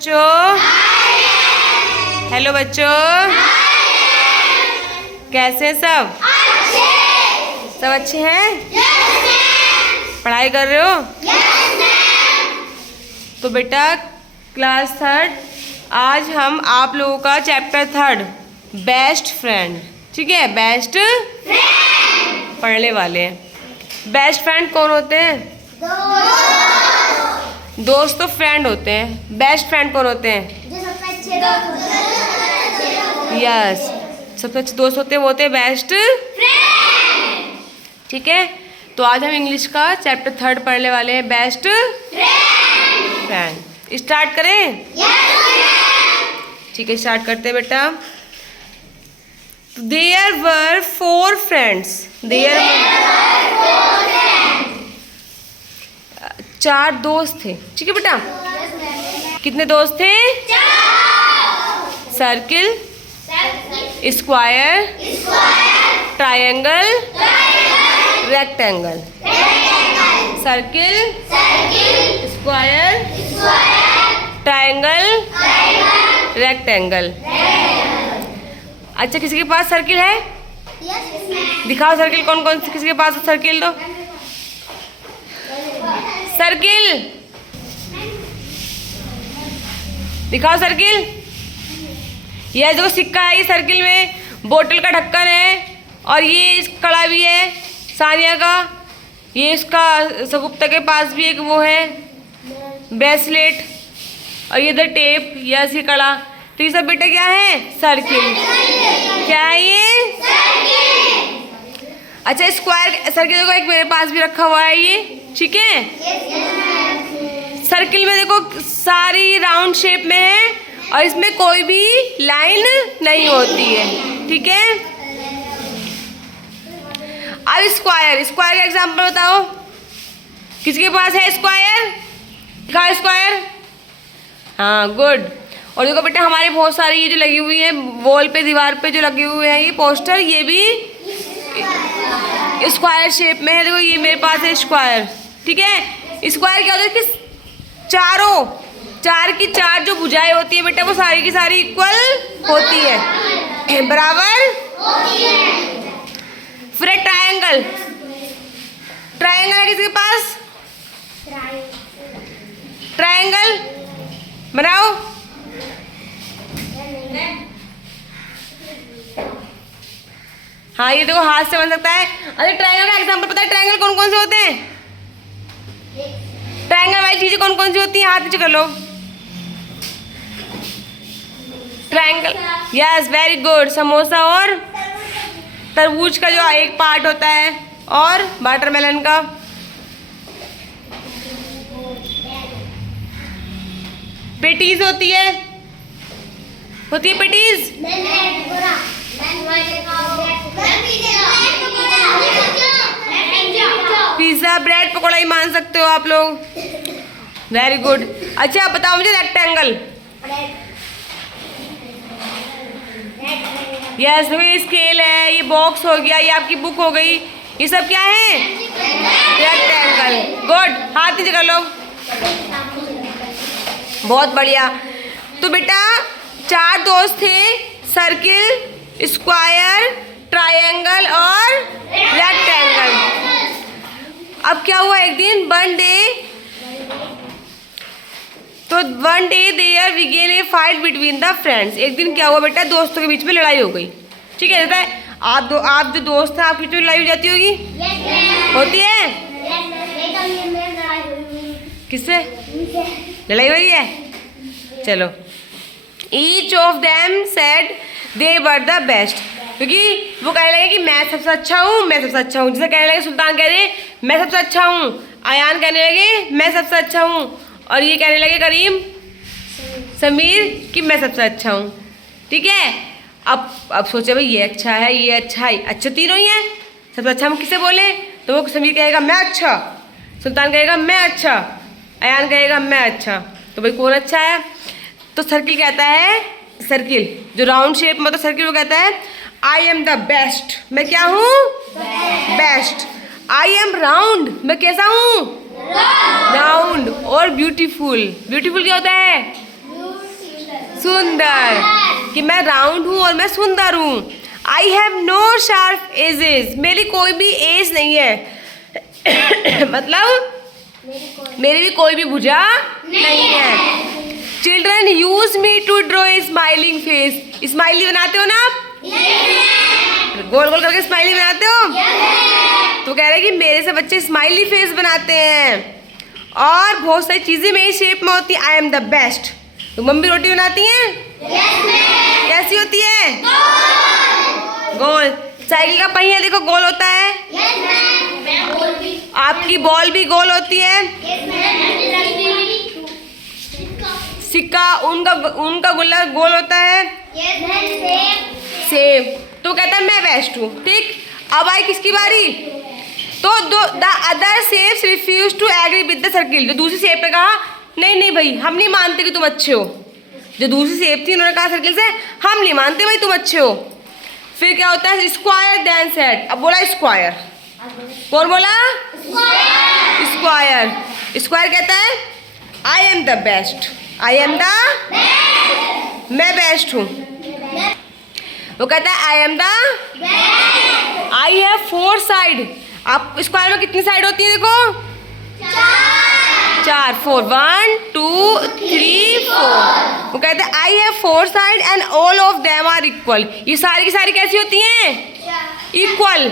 बच्चों, हेलो बच्चों, कैसे हैं सब? सब अच्छे हैं? पढ़ाई कर रहे हो? तो बेटा क्लास थर्ड, आज हम आप लोगों का चैप्टर थर्ड बेस्ट फ्रेंड, ठीक है, बेस्ट फ्रेंड पढ़ने वाले हैं। बेस्ट फ्रेंड कौन होते हैं? दोस्त तो फ्रेंड होते हैं, बेस्ट फ्रेंड कौन होते हैं? जो सबसे अच्छे दोस्त होते हैं। यस, सबसे अच्छे दोस्त होते हैं वो होते हैं बेस्ट फ्रेंड, ठीक है। तो आज हम इंग्लिश का चैप्टर थर्ड पढ़ने वाले हैं, बेस्ट फ्रेंड। स्टार्ट करें? ठीक है, स्टार्ट करते हैं बेटा। देयर वर फोर फ्रेंड्स, चार दोस्त थे, ठीक है बेटा। कितने दोस्त थे? Circle, square, triangle, rectangle. Circle, square, triangle, rectangle. अच्छा, किसी के पास सर्किल है? दिखाओ सर्किल, कौन कौन किसी के पास सर्किल दो। सर्किल दिखाओ, सर्किल। यह जो सिक्का है, ये सर्किल में बोतल का ढक्कन है, और ये कड़ा भी है सानिया का। ये इसका सगुप्ता के पास भी एक वो है ब्रेसलेट, और ये इधर टेप, यह सी कड़ा। तो ये सब बेटा क्या है? सर्किल। क्या है ये? अच्छा, स्क्वायर सर्किल देखो, एक मेरे पास भी रखा हुआ है ये, ठीक है। सर्किल में देखो सारी राउंड शेप में है, और इसमें कोई भी लाइन नहीं होती है, ठीक है। अब स्क्वायर, स्क्वायर का एग्जांपल बताओ, किसके पास है स्क्वायर? दिखाओ स्क्वायर। हाँ, गुड। और देखो बेटा, हमारे बहुत सारी ये जो लगी हुई है वॉल पे, दीवार पे जो लगे हुए हैं ये पोस्टर, ये भी स्क्वायर शेप में है। देखो ये मेरे पास है स्क्वायर, ठीक है। स्क्वायर क्या होता है कि चार की चार जो भुजाएं होती है बेटा, वो सारी की सारी इक्वल होती है, बराबर होती है। फिर ट्रायंगल, ट्रायंगल है किसके पास? ट्रायंगल बनाओ। हाँ, ये देखो हाथ से बन सकता है। अरे ट्रायंगल का एग्जांपल पता है? ट्रायंगल कौन कौन से होते हैं? ट्रायंगल वाली चीजें कौन कौन सी होती हैं? हाथ नीचे कर लो। Triangle, yes, very good. Samosa और तरबूज का जो एक पार्ट होता है, और वाटरमेलन का। पेटीज होती है पेटीज। पिज्जा, ब्रेड पकौड़ा ही मान सकते हो आप लोग, वेरी गुड। अच्छा, बताओ मुझे रेक्टेंगल। यस, ये स्केल है, ये बॉक्स हो गया, ये आपकी बुक हो गई, ये सब क्या है? रेक्टेंगल। गुड, हाथ नीचे कर लो, बहुत बढ़िया। तो बेटा चार दोस्त थे, सर्किल, स्क्वायर, ट्रायंगल और रेक्टेंगल। अब क्या हुआ, एक दिन one day there began a fight between the friends. एक दिन क्या हुआ बेटा, दोस्तों के बीच में लड़ाई हो गई, ठीक है। आप जो दोस्त हैं, आपकी तो लड़ाई हो जाती होगी, होती है। किससे लड़ाई हुई है? चलो, each of them said they were the best, क्योंकि वो कहने लगे कि मैं सबसे अच्छा हूँ, मैं सबसे अच्छा हूँ। जैसे कहने लगे, सुल्तान कह रहे मैं सबसे अच्छा हूँ, अयान कहने लगे मैं सबसे अच्छा हूँ, और ये कहने लगे करीम, समीर कि मैं सबसे अच्छा हूँ, ठीक है। अब सोचे भाई ये अच्छा है, ये अच्छा है, अच्छा तीनों ही है, सबसे अच्छा हम किसे बोले? तो वो समीर कहेगा मैं अच्छा, सुल्तान कहेगा मैं अच्छा, अयान कहेगा मैं अच्छा। तो भाई कौन अच्छा है? तो सर्किल कहता है, सर्किल जो राउंड शेप में, तो सर्किल वो कहता है आई एम द बेस्ट, मैं क्या हूँ? बेस्ट। आई एम राउंड, मैं कैसा हूँ? राउंड। और ब्यूटीफुल, ब्यूटीफुल क्या होता है? सुंदर, कि मैं राउंड हूँ और मैं सुंदर हूँ। I have no sharp edges, मेरी कोई भी एज नहीं है मतलब मेरी भी कोई भी भुजा नहीं है। Children use me to draw a smiling face, smiley बनाते हो ना आप? गोल गोल करके स्माइली बनाते हो? तो कह रहे हैं कि मेरे से बच्चे स्माइली फेस बनाते हैं और बहुत सारी चीजें मेरी शेप में होती है। I am the best. तो मम्मी रोटी बनाती हैं? कैसी होती है? गोल। साइकिल का पहिया देखो गोल होता है। आपकी बॉल भी गोल होती है। सिक्का उनका गुल्ला गोल होता है। सेम। तो कहता है मैं बेस्ट हूँ। ठीक, अब आई किसकी बारी? तो the other shapes refuse to agree with the circle. जो दूसरी शेप ने कहा नहीं नहीं भाई हम नहीं मानते कि तुम अच्छे हो। जो दूसरी शेप थी उन्होंने कहा सर्किल से हम नहीं मानते भाई तुम अच्छे हो। फिर क्या होता है? Square then said. अब बोला स्क्वायर। कौन बोला? स्क्वायर। स्क्वायर कहता है I am the best. I am the, मैं बेस्ट हूँ। वो कहता है I am the, I have 4 side. आप स्क्वायर में कितनी साइड होती है? देखो 4, 4, 1 2 3 4। वो कहते हैं I have 4 side and all of them are equal. ये सारी की सारी कैसी होती हैं? इक्वल,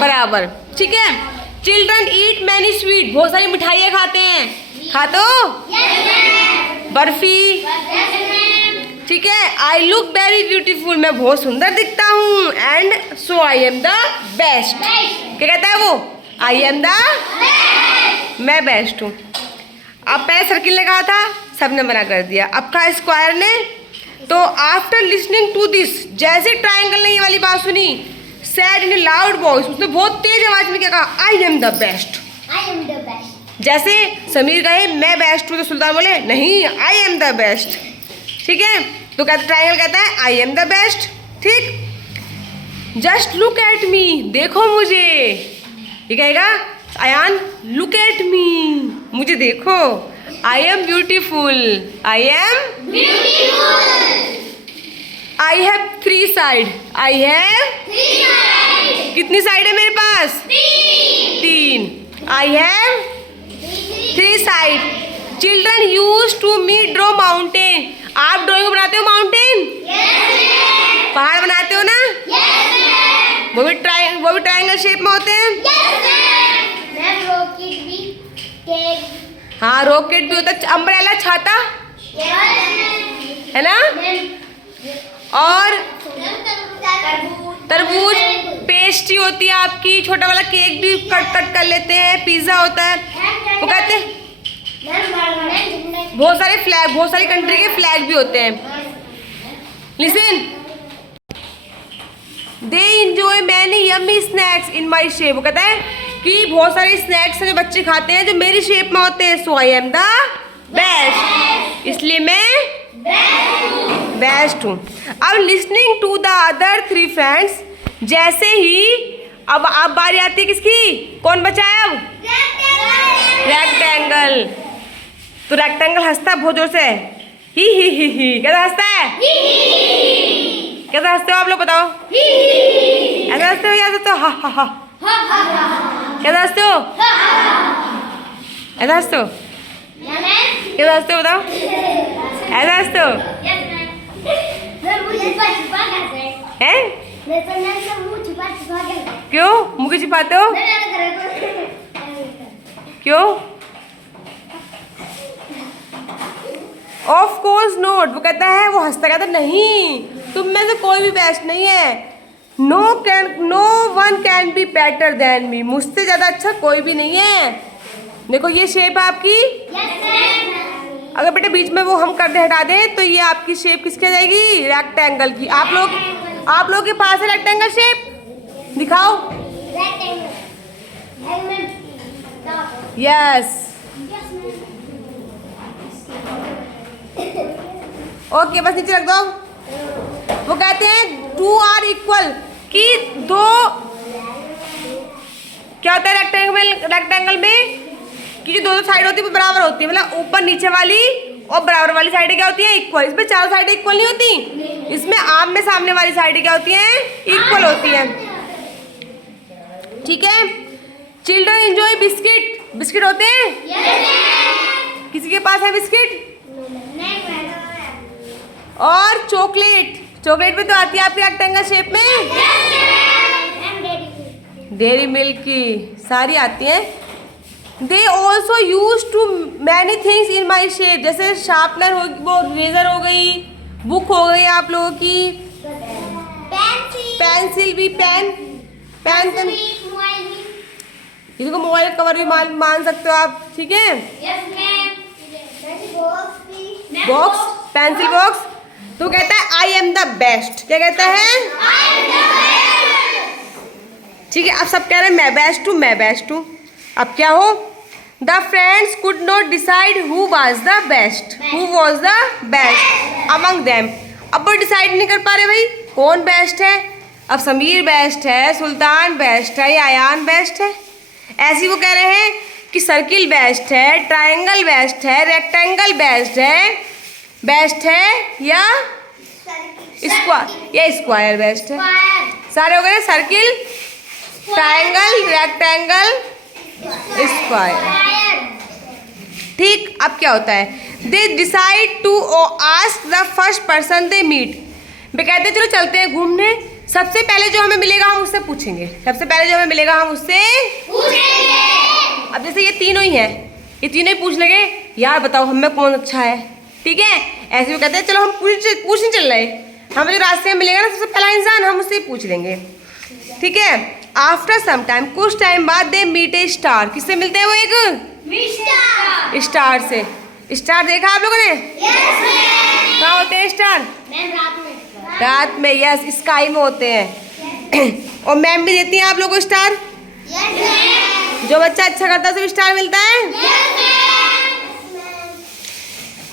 बराबर। ठीक है। चिल्ड्रन ईट मैनी स्वीट, बहुत सारी मिठाइयाँ खाते हैं। खाते हो? बर्फी। ठीक है। आई लुक वेरी ब्यूटीफुल, मैं बहुत सुंदर दिखता हूँ। And so I am the best. क्या कहता है वो? आई एम द, मैं बेस्ट हूँ। अब पहले सर्किल ने कहा था, सबने मना कर दिया। अब कहा स्क्वायर ने। तो आफ्टर लिसनिंग टू दिस, जैसे ट्रायंगल ने ये वाली बात सुनी, सैड इन लाउड वॉइस, उसने बहुत तेज आवाज में क्या कहा? आई एम द बेस्ट। जैसे समीर कहे मैं बेस्ट हूँ तो सुल्तान बोले नहीं आई एम द बेस्ट। ठीक है। तो कहता ट्रायंगल कहता है आई एम द बेस्ट। ठीक। जस्ट लुक एट मी, देखो मुझे। ये कहेगा अयान लुक एट मी, मुझे देखो। I am beautiful, I am beautiful. I have 3 side, I have कितनी साइड है मेरे पास? 3। I have 3 side. Children use to me draw mountain. आप ड्राइंग बनाते हो माउंटेन? पहाड़ बनाते हो ना? वो भी ट्रायंगल शेप में होते हैं। हाँ, रॉकेट भी होता है। अम्ब्रेला, छाता, है ना? और तरबूज, पेस्ट्री होती है आपकी। छोटा वाला केक भी कट कर लेते हैं। पिज्जा होता है। वो कहते हैं बहुत सारे फ्लैग, बहुत सारी कंट्री के फ्लैग भी होते हैं। Listen, they enjoy many yummy snacks in my shape. वो कहता है कि बहुत सारे स्नैक्स हैं जो बच्चे खाते हैं जो मेरी शेप में होते हैं। So I am the best, इसलिए मैं बेस्ट हूँ। अब listening to the other 3 friends, जैसे ही अब बारी आती है किसकी? कौन बचा है अब? रेक्टेंगल। तो रेक्टेंगल हंसता है बहुत जोर से, ही। कैसा हंसता है? कैसा हंसते हो आप लोग बताओ? ऐसा हंसते हो या हंसते हो? हा। कैसा हंसते हो? ऐसा हंसते हो? कैसा हंसते हो बताओ? ऐसा हंसते हो? हैं? क्यों मुँह क्यों छिपाते हो? क्यों? Of course note. वो कहता है, वो हंसता कहता नहीं, तुम में से कोई भी बेस्ट नहीं है। No one can be better than me, मुझसे ज़्यादा अच्छा कोई भी नहीं है। देखो ये शेप है आपकी। अगर बेटे बीच में वो हम कर दे, हटा दें, तो ये आपकी शेप किसकी आ जाएगी? रेक्टेंगल की। आप लोग के पास है रेक्टेंगल शेप? दिखाओ। यस। ओके, बस नीचे रख दो। वो कहते हैं 2 आर इक्वल, कि 2 क्या होता है रेक्टेंगल में कि जो दोनों साइड होती है वो बराबर होती है। मतलब ऊपर नीचे वाली और बराबर वाली साइडें क्या होती हैं? इक्वल। इसमें चारों साइडें इक्वल नहीं होती, इसमें आमने सामने वाली साइडें क्या होती हैं? इक्वल होती हैं। ठीक है। Children enjoy biscuit. बिस्किट होते हैं? किसी के पास है बिस्किट? और चॉकलेट। चॉकलेट में तो आती है आपकी रेक्टेंगल शेप में, डेयरी मिल्क की सारी आती हैं। They also use to many things in my shape, जैसे शार्पनर हो, वो रेजर हो गई, बुक हो गई आप लोगों की, पेंसिल भी, पेन इसको मोबाइल कवर भी मान सकते हो आप। ठीक है। Box, pencil box. तो कहता है आई एम द बेस्ट। क्या कहता है? ठीक है। अब सब कह रहे हैं मैं बेस्ट हूँ, मैं बेस्ट हूँ। अब क्या हो? The friends could not decide who was the best, who was the best among them. अब वो डिसाइड नहीं कर पा रहे भाई कौन बेस्ट है। अब समीर बेस्ट है, सुल्तान बेस्ट है या अयान बेस्ट है। ऐसी वो कह रहे हैं कि सर्किल बेस्ट है, ट्रायंगल बेस्ट है, रेक्टेंगल बेस्ट है या स्क्वायर बेस्ट है। सारे हो गए सर्किल, ट्रायंगल, रेक्टेंगल, स्क्वायर। ठीक। अब क्या होता है? They decide to ask the first person they meet. वे कहते हैं चलो चलते हैं घूमने, सबसे पहले जो हमें मिलेगा हम उससे पूछेंगे, सबसे पहले जो हमें मिलेगा हम उससे पूछेंगे। अब जैसे ये तीनों ही है, ये तीनों ही पूछ लगे यार बताओ हम में कौन अच्छा है। ठीक है। ऐसे वो कहते हैं चलो हम पूछने चल रहे, हमें जो रास्ते में मिलेगा ना सबसे पहला इंसान हम उससे ही पूछ लेंगे। ठीक है। आफ्टर सम टाइम, कुछ टाइम बाद दे मीट ए स्टार। किससे मिलते हैं वो? एक स्टार से। स्टार देखा आप लोगों ने? कहाँ होते हैं स्टार? रात में। यस, स्काई में होते हैं। और मैम भी देती हैं आप लोगों को स्टार। जो बच्चा अच्छा करता है उसे स्टार मिलता है।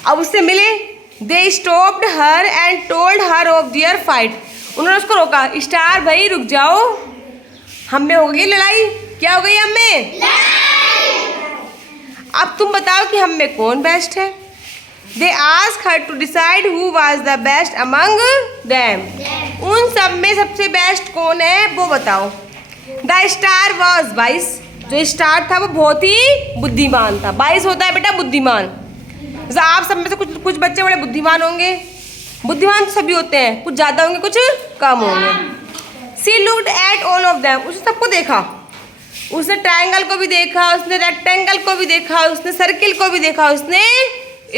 अब उससे मिले। They stopped her and told her of their fight. उन्होंने उसको रोका, स्टार भाई रुक जाओ, हम में हो गई लड़ाई। क्या हो गई हम में? अब तुम बताओ कि हम में कौन बेस्ट है। They ask her to decide who was the best among them. उन सब में सबसे बेस्ट कौन है वो बताओ। द स्टार वॉज बाइस। जो स्टार था वो बहुत ही बुद्धिमान था। बाइस होता है बेटा बुद्धिमान। जैसे आप सब में से कुछ बच्चे बड़े बुद्धिमान होंगे, बुद्धिमान तो सभी होते हैं, कुछ ज़्यादा होंगे कुछ कम होंगे। She looked at all of them. उसने सबको देखा, उसने ट्रायंगल को भी देखा, उसने रेक्टेंगल को भी देखा, उसने सर्किल को भी देखा, उसने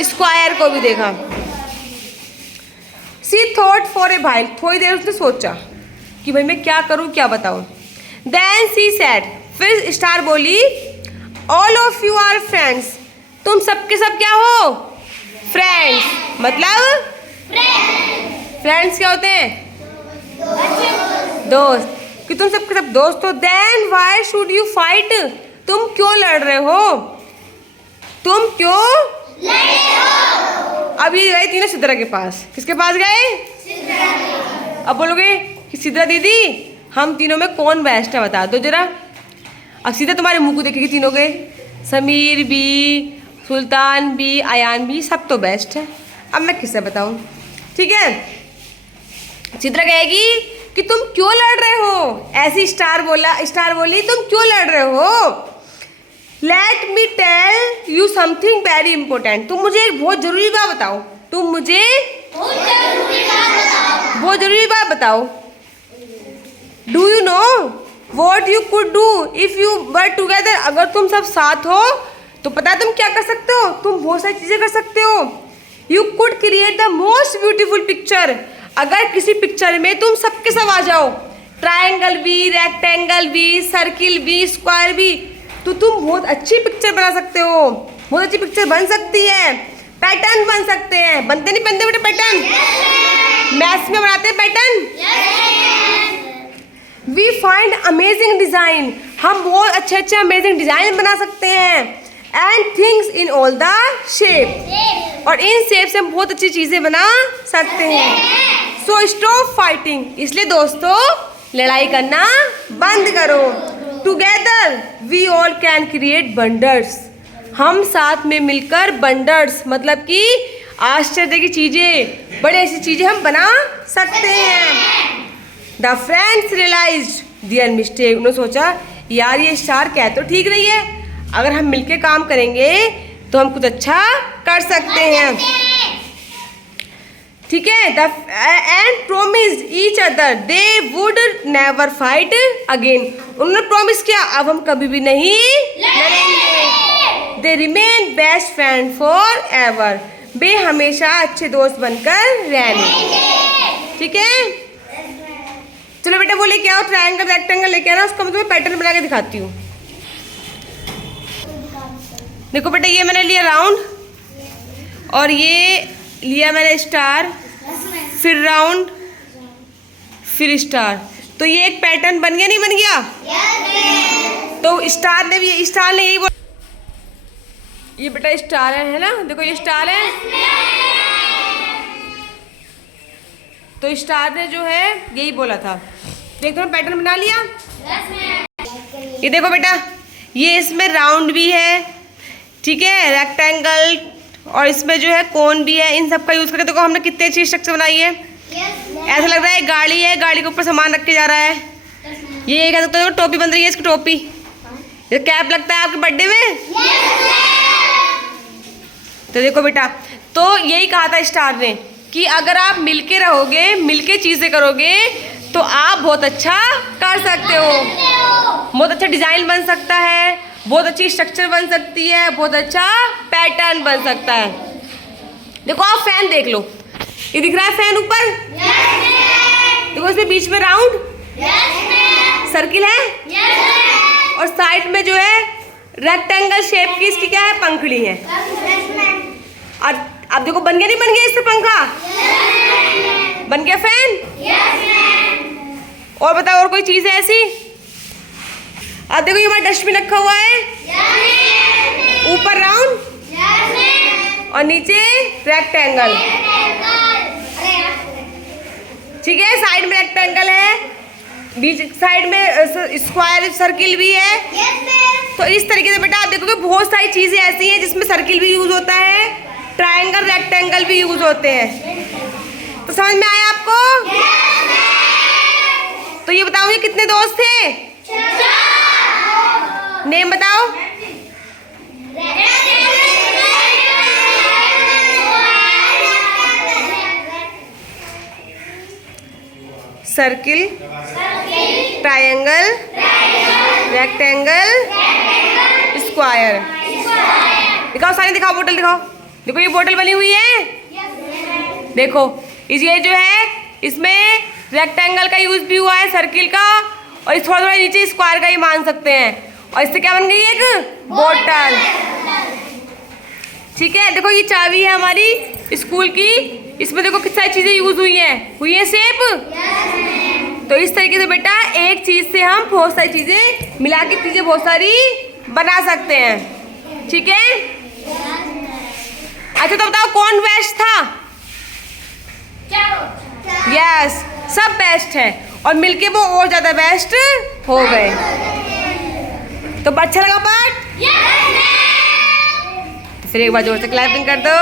स्क्वायर को भी देखा। सी थॉट फॉर ए वाइल। थोड़ी देर उसने सोचा कि भाई मैं क्या करूं, क्या बताऊं। Then she said. फिर स्टार बोली all of you are friends. तुम सबके सब क्या हो? फ्रेंड्स। मतलब फ्रेंड्स क्या होते हैं? दोस्त। कि तुम सबके सब दोस्त हो। Then why should you fight. तुम क्यों लड़ रहे हो? तुम क्यों लड़ रहे हो? अब ये गए तीनों सिद्रा के पास। किसके पास गए? अब बोलोगे कि सिद्रा दीदी हम तीनों में कौन बेस्ट है बता दो जरा। अब सीधा तुम्हारे मुंह को देखेगी तीनों के, समीर भी, सुल्तान भी, अयान भी, सब तो बेस्ट है। अब मैं किससे बताऊं? ठीक है। चित्रा कहेगी कि तुम क्यों लड़ रहे हो। ऐसी स्टार बोली तुम क्यों लड़ रहे हो। Let me tell you something very important. तुम मुझे एक बहुत जरूरी बात बताओ। तुम मुझे बहुत जरूरी बात बताओ। Do you know what you could do if you were together. अगर तुम सब साथ हो तो पता है तुम क्या कर सकते हो? तुम बहुत सारी चीजें कर सकते हो। You could create the most beautiful picture. अगर किसी पिक्चर में तुम सबके सब आ जाओ, ट्रायंगल भी, रेक्टेंगल भी, सर्किल भी, स्क्वायर भी, तो तुम बहुत अच्छी पिक्चर बना सकते हो। बहुत अच्छी पिक्चर बन सकती है। पैटर्न बन सकते हैं। बनते नहीं बनते बेटे पैटर्न? मैथ्स में बनाते हैं pattern. We find amazing design. हम बहुत अच्छे अच्छे अमेजिंग डिजाइन बना सकते हैं। And things in all the shape. और इन शेप से हम बहुत अच्छी चीजें बना सकते हैं। So stop fighting. इसलिए दोस्तों लड़ाई करना बंद करो। Together we all can create wonders. हम साथ में मिलकर वंडर्स मतलब कि आश्चर्य की चीजें, बड़े ऐसी चीजें हम बना सकते हैं। The friends realized their mistake. उन्होंने सोचा यार ये स्टार कह तो ठीक रही है, अगर हम मिलके काम करेंगे तो हम कुछ अच्छा कर सकते हैं। ठीक है। The end promised each other they would never fight again. उन्होंने प्रॉमिस किया अब हम कभी भी नहीं लड़ेंगे। They remain best friend forever. वे हमेशा अच्छे दोस्त बनकर रहेंगे। ठीक है। चलो बेटा वो लेके आओ, ट्रायंगल रेक्टेंगल लेके आना, उसका मैं तुम्हें पैटर्न बना के दिखाती हूँ। देखो बेटा ये मैंने लिया राउंड और ये लिया मैंने स्टार, फिर राउंड, फिर स्टार। तो ये एक पैटर्न बन गया नहीं बन गया? तो स्टार ने यही बोला। ये बेटा स्टार है ना, देखो ये स्टार है। तो स्टार ने जो है यही बोला था। देख तुमने पैटर्न बना लिया। ये देखो बेटा ये इसमें राउंड भी है, ठीक है, रेक्टेंगल, और इसमें जो है कोन भी है। इन सब का यूज करके देखो हमने कितनी अच्छी स्ट्रक्चर बनाई है। ऐसा लग रहा है गाड़ी है, गाड़ी के ऊपर सामान रख के जा रहा है। ये कह सकते हो टोपी बन रही है, इसकी टोपी। ये कैप लगता है आपके बर्थडे में। तो देखो बेटा तो यही कहा था स्टार ने कि अगर आप मिलके रहोगे, मिलके चीजें करोगे तो आप बहुत अच्छा कर सकते हो। बहुत अच्छा डिजाइन बन सकता है, बहुत अच्छी स्ट्रक्चर बन सकती है, बहुत अच्छा पैटर्न बन सकता है। देखो आप फैन देख लो, ये दिख रहा है फैन ऊपर। देखो इसमें बीच में राउंड सर्किल है और साइड में जो है रेक्टेंगल शेप की इसकी क्या है, पंखड़ी है। और अब देखो बन गया नहीं बन गया इससे पंखा? बन गया फैन। और बताओ और कोई चीज है ऐसी? अब देखो ये हमारा डस्टबिन रखा हुआ है, ऊपर राउंड और नीचे रेक्टेंगल। ठीक है, साइड में रेक्टेंगल है, बीच साइड में स्क्वायर सर्किल भी है। तो इस तरीके से बेटा आप देखोगे बहुत सारी चीजें ऐसी हैं जिसमें सर्किल भी यूज होता है, ट्रायंगल रेक्टेंगल भी यूज होते हैं। तो समझ में आया आपको? तो ये बताओ ये कितने दोस्त थे? नेम बताओ। Circle, triangle, rectangle, square. दिखाओ सारे, दिखाओ बोतल दिखाओ। देखो ये बोतल बनी हुई है, देखो ये जो है इसमें रेक्टेंगल का यूज भी हुआ है, सर्किल का, और इस थोड़ा थोड़ा नीचे स्क्वायर का ही मान सकते हैं। और इससे क्या बन गई एक बोतल। ठीक है, देखो ये चाबी है हमारी स्कूल की, इसमें देखो कितनी सारी चीजें यूज हुई है शेप। तो इस तरीके से बेटा एक चीज से हम बहुत सारी चीजें मिला के चीजें बहुत सारी बना सकते हैं। ठीक है, अच्छा तो बताओ कौन बेस्ट था? यस, सब बेस्ट है और मिलके वो और ज्यादा बेस्ट हो गए। तो अच्छा लगा पार्ट? तो फिर एक बार जोर से क्लैपिंग कर दो।